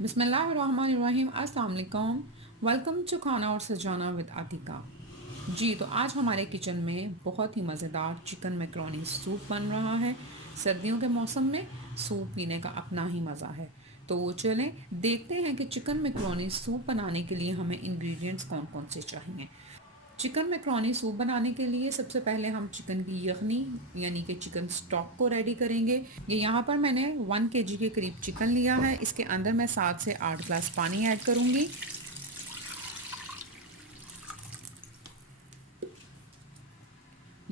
बिस्मिल्लाहिर्रहमानिर्रहीम। अस्सलाम वालेकुम। वेलकम टू खाना और सजाना विद आतिका। जी तो आज हमारे किचन में बहुत ही मज़ेदार चिकन मैकरोनी सूप बन रहा है। सर्दियों के मौसम में सूप पीने का अपना ही मज़ा है। तो चलें देखते हैं कि चिकन मैकरोनी सूप बनाने के लिए हमें इंग्रेडिएंट्स कौन कौन से चाहिए। चिकन मैकरोनी सूप बनाने के लिए सबसे पहले हम चिकन की यखनी यानी कि चिकन स्टॉक को रेडी करेंगे। ये यहाँ पर मैंने 1 kg के करीब चिकन लिया है। इसके अंदर मैं 7 से 8 ग्लास पानी ऐड करूँगी।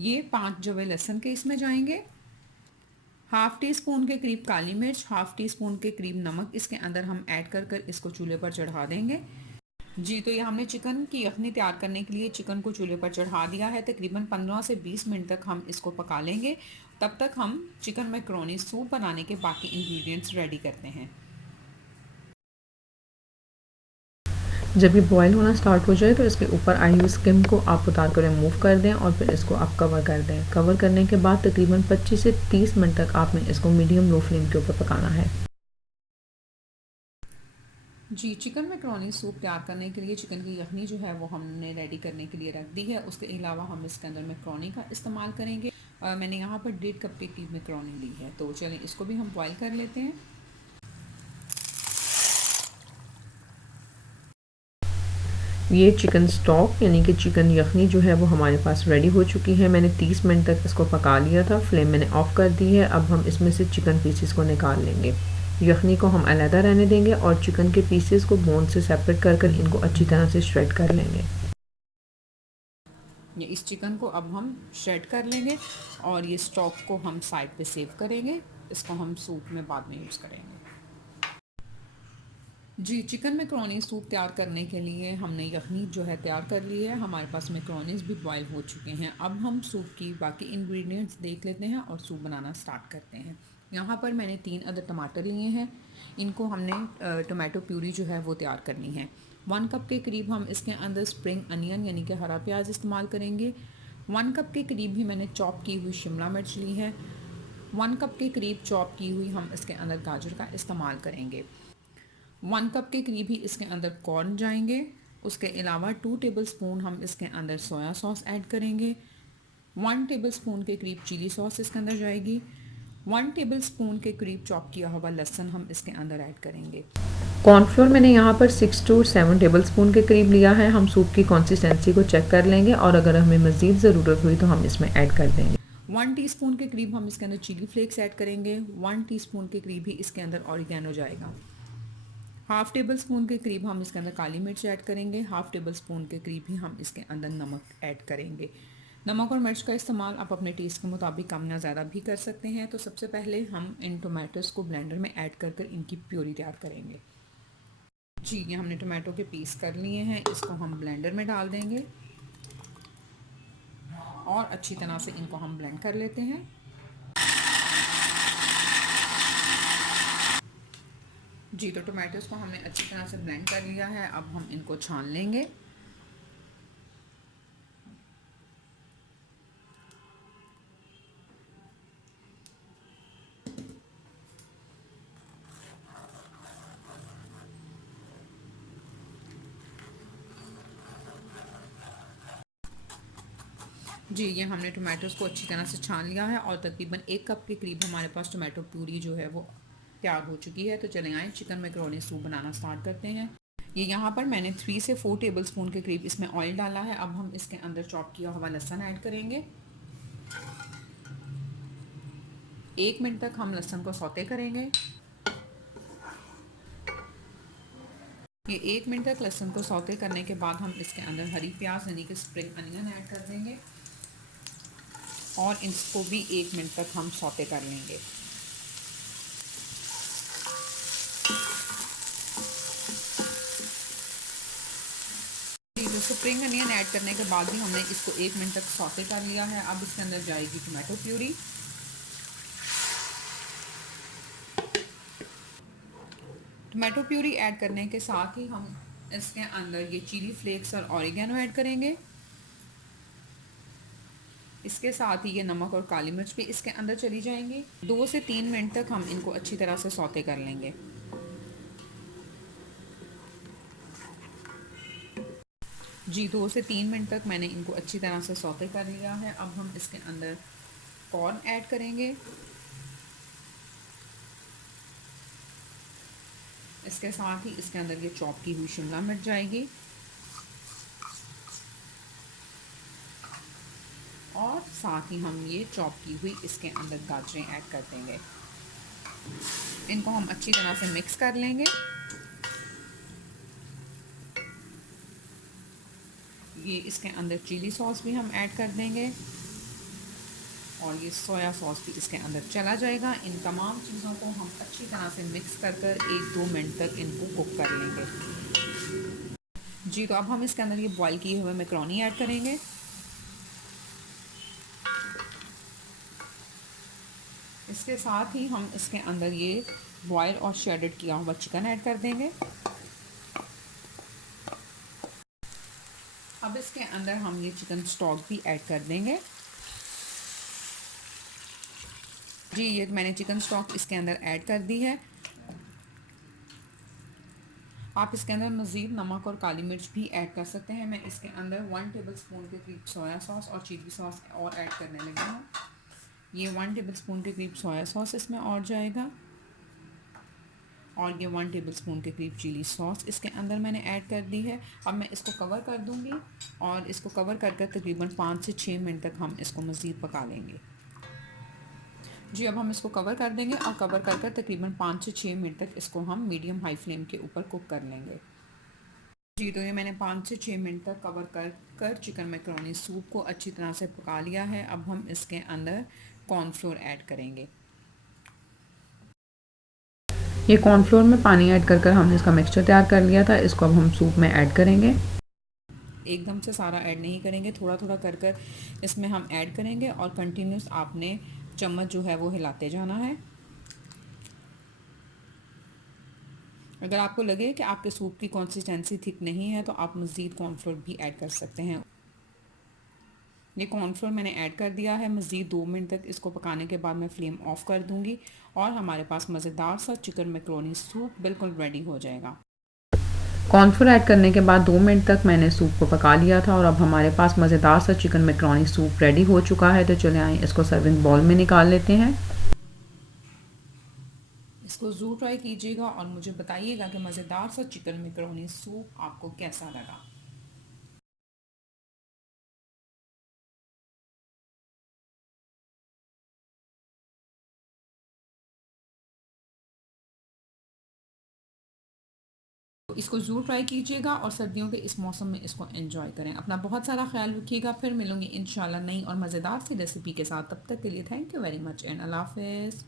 ये 5 जवे लहसुन के इसमें जाएंगे। हाफ़ टी स्पून के करीब काली मिर्च, हाफ़ टी स्पून के करीब नमक इसके अंदर हम ऐड कर कर इसको चूल्हे पर चढ़ा देंगे। जी तो ये हमने चिकन की यखनी तैयार करने के लिए चिकन को चूल्हे पर चढ़ा दिया है। तकरीबन 15 से 20 मिनट तक हम इसको पका लेंगे। तब तक हम चिकन मैकरोनी सूप बनाने के बाकी इंग्रेडिएंट्स रेडी करते हैं। जब ये बॉयल होना स्टार्ट हो जाए तो इसके ऊपर आई हुई स्किम को आप उतार कर रिमूव कर दें और फिर इसको आप कवर कर दें। कवर करने के बाद तकरीबन 25 से 30 मिनट तक आपने इसको मीडियम लो फ्लेम के ऊपर पकाना है। जी चिकन मैकरोनी सूप तैयार करने के लिए चिकन की यखनी जो है वो हमने रेडी करने के लिए रख दी है। उसके अलावा हम इसके अंदर मैकरोनी का इस्तेमाल करेंगे। मैंने यहाँ पर 1.5 कप की मैकरोनी ली है। तो चलें इसको भी हम बॉयल कर लेते हैं। ये चिकन स्टॉक यानी कि चिकन यखनी जो है वो हमारे पास रेडी हो चुकी है। मैंने 30 मिनट तक इसको पका लिया था। फ्लेम मैंने ऑफ़ कर दी है। अब हम इसमें से चिकन पीसेस को निकाल लेंगे। यखनी को हम अलहदा रहने देंगे और चिकन के पीसेस को बोन से सेपरेट कर कर इनको अच्छी तरह से श्रेड कर लेंगे। ये इस चिकन को अब हम श्रेड कर लेंगे और ये स्टॉक को हम साइड पे सेव करेंगे। इसको हम सूप में बाद में यूज़ करेंगे। जी चिकन मैकरोनी सूप तैयार करने के लिए हमने यखनी जो है तैयार कर ली है। हमारे पास मैकरोनीज भी बॉयल हो चुके हैं। अब हम सूप की बाकी इंग्रेडिएंट्स देख लेते हैं और सूप बनाना स्टार्ट करते हैं। यहाँ पर मैंने 3 अदर टमाटर लिए हैं। इनको हमने टोमेटो प्यूरी जो है वो तैयार करनी है। 1 कप के करीब हम इसके अंदर स्प्रिंग अनियन यानी कि हरा प्याज इस्तेमाल करेंगे। 1 कप के करीब ही मैंने चॉप की हुई शिमला मिर्च ली है। 1 कप के करीब चॉप की हुई हम इसके अंदर गाजर का इस्तेमाल करेंगे। 1 कप के करीब ही इसके अंदर कॉर्न जाएंगे। उसके अलावा 2 टेबल स्पून हम इसके अंदर सोया सॉस ऐड करेंगे। 1 टेबल स्पून के करीब चिली सॉस इसके अंदर जाएगी। 1 टेबल स्पून के करीब चॉप किया हुआ लहसुन हम इसके अंदर ऐड करेंगे। कॉर्नफ्लोर मैंने यहाँ पर 6 to 7 टेबल स्पून के करीब लिया है। हम सूप की कंसिस्टेंसी को चेक कर लेंगे और अगर हमें मज़ीद ज़रूरत हुई तो हम इसमें ऐड कर देंगे। 1 टीस्पून के करीब हम इसके अंदर चिली फ्लेक्स ऐड करेंगे। 1 टीस्पून के करीब ही इसके अंदर ऑरिगेनो जाएगा। हाफ़ टेबल स्पून के करीब हम इसके अंदर काली मिर्च ऐड करेंगे। हाफ़ टेबल स्पून के करीब ही हम इसके अंदर नमक ऐड करेंगे। नमक और मिर्च का इस्तेमाल आप अपने टेस्ट के मुताबिक कम या ज़्यादा भी कर सकते हैं। तो सबसे पहले हम इन टोमेटोज़ को ब्लेंडर में ऐड कर कर इनकी प्योरी तैयार करेंगे। जी ये हमने टोमेटो के पीस कर लिए हैं। इसको हम ब्लेंडर में डाल देंगे और अच्छी तरह से इनको हम ब्लेंड कर लेते हैं। जी तो टोमेटोज़ को हमने अच्छी तरह से ब्लेंड कर लिया है। अब हम इनको छान लेंगे। जी ये हमने टोमेटोज़ को अच्छी तरह से छान लिया है और तकरीबन 1 कप के करीब हमारे पास टोमेटो प्यूरी जो है वो तैयार हो चुकी है। तो चलें आए चिकन मैकरोनी सूप बनाना स्टार्ट करते हैं। ये यहाँ पर मैंने 3 से 4 टेबल स्पून के करीब इसमें ऑयल डाला है। अब हम इसके अंदर चॉप किया हुआ लहसुन ऐड करेंगे। 1 मिनट तक हम लहसुन को सौते करेंगे। ये 1 मिनट तक लहसुन को सौते करने के बाद हम इसके अंदर हरी प्याज यानी कि स्प्रिंग अनियन ऐड कर देंगे और इसको भी 1 मिनट तक हम सौते कर लेंगे। स्प्रिंग अनियन ऐड करने के बाद भी हमने इसको 1 मिनट तक सौते कर लिया है। अब इसके अंदर जाएगी tomato puree. Tomato puree add करने के साथ ही हम इसके अंदर ये चिली फ्लेक्स और ऑरिगेनो ऐड करेंगे। इसके साथ ही ये नमक और काली मिर्च भी इसके अंदर चली जाएंगी। 2 से 3 मिनट तक हम इनको अच्छी तरह से सौते कर लेंगे। जी 2 से 3 मिनट तक मैंने इनको अच्छी तरह से सौते कर लिया है। अब हम इसके अंदर कॉर्न ऐड करेंगे। इसके साथ ही इसके अंदर ये चॉप की हुई शिमला मिर्च जाएगी और साथ ही हम ये चॉप की हुई इसके अंदर गाजरें ऐड कर देंगे। इनको हम अच्छी तरह से मिक्स कर लेंगे। ये इसके अंदर चिली सॉस भी हम ऐड कर देंगे और ये सोया सॉस भी इसके अंदर चला जाएगा। इन तमाम चीज़ों को हम अच्छी तरह से मिक्स कर 1-2 मिनट तक इनको कुक कर लेंगे। जी तो अब हम इसके अंदर ये बॉईल किए हुए मैकरोनी ऐड करेंगे। इसके साथ ही हम इसके अंदर ये बॉयल और शेडेड किया हुआ चिकन ऐड कर देंगे। अब इसके अंदर हम ये चिकन स्टॉक भी ऐड कर देंगे। जी ये मैंने चिकन स्टॉक इसके अंदर ऐड कर दी है। आप इसके अंदर मज़ीद नमक और काली मिर्च भी ऐड कर सकते हैं। मैं इसके अंदर 1 टेबलस्पून के करीब सोया सॉस और चिली सॉस और ऐड करने लगी हूँ। ये 1 टेबलस्पून के करीब सोया सॉस इसमें और जाएगा और ये 1 टेबलस्पून के करीब चिली सॉस इसके अंदर मैंने ऐड कर दी है। अब मैं इसको कवर कर दूँगी और इसको कवर कर तकरीबन 5 से 6 मिनट तक हम इसको मज़ीद पका लेंगे। जी अब हम इसको कवर कर देंगे और कवर कर तकरीबन 5 से 6 मिनट तक इसको हम मीडियम हाई फ्लेम के ऊपर कुक कर लेंगे। जी तो ये मैंने 5 से 6 मिनट तक कवर कर चिकन मैकरोनी सूप को अच्छी तरह से पका लिया है। अब हम इसके अंदर कॉर्नफ्लोर ऐड करेंगे। ये कॉर्नफ्लोर में पानी ऐड कर हमने इसका मिक्सचर तैयार कर लिया था। इसको अब हम सूप में ऐड करेंगे। एकदम से सारा ऐड नहीं करेंगे, थोड़ा थोड़ा कर इसमें हम ऐड करेंगे और कंटिन्यूस आपने चम्मच जो है वो हिलाते जाना है। अगर आपको लगे कि आपके सूप की कंसिस्टेंसी थिक नहीं है तो आप मज़ीद कॉर्नफ्लोर भी ऐड कर सकते हैं। ये कॉर्नफ्लोर मैंने ऐड कर दिया है। मज़ीद 2 मिनट तक इसको पकाने के बाद मैं फ्लेम ऑफ कर दूंगी और हमारे पास मज़ेदार सा चिकन मैकरोनी सूप बिल्कुल रेडी हो जाएगा। कॉर्नफ्लोर ऐड करने के बाद 2 मिनट तक मैंने सूप को पका लिया था और अब हमारे पास मज़ेदार सा चिकन मैकरोनी सूप रेडी हो चुका है। तो चले आए इसको सर्विंग बाउल में निकाल लेते हैं। इसको ज़रूर ट्राई कीजिएगा और मुझे बताइएगा कि मज़ेदार सा चिकन मैकरोनी सूप आपको कैसा लगा। इसको ज़रूर ट्राई कीजिएगा और सर्दियों के इस मौसम में इसको एंजॉय करें। अपना बहुत सारा ख्याल रखिएगा। फिर मिलूंगी इंशाल्लाह नई और मज़ेदार सी रेसिपी के साथ। तब तक के लिए thank you very much and अल्लाह हाफ़िज़।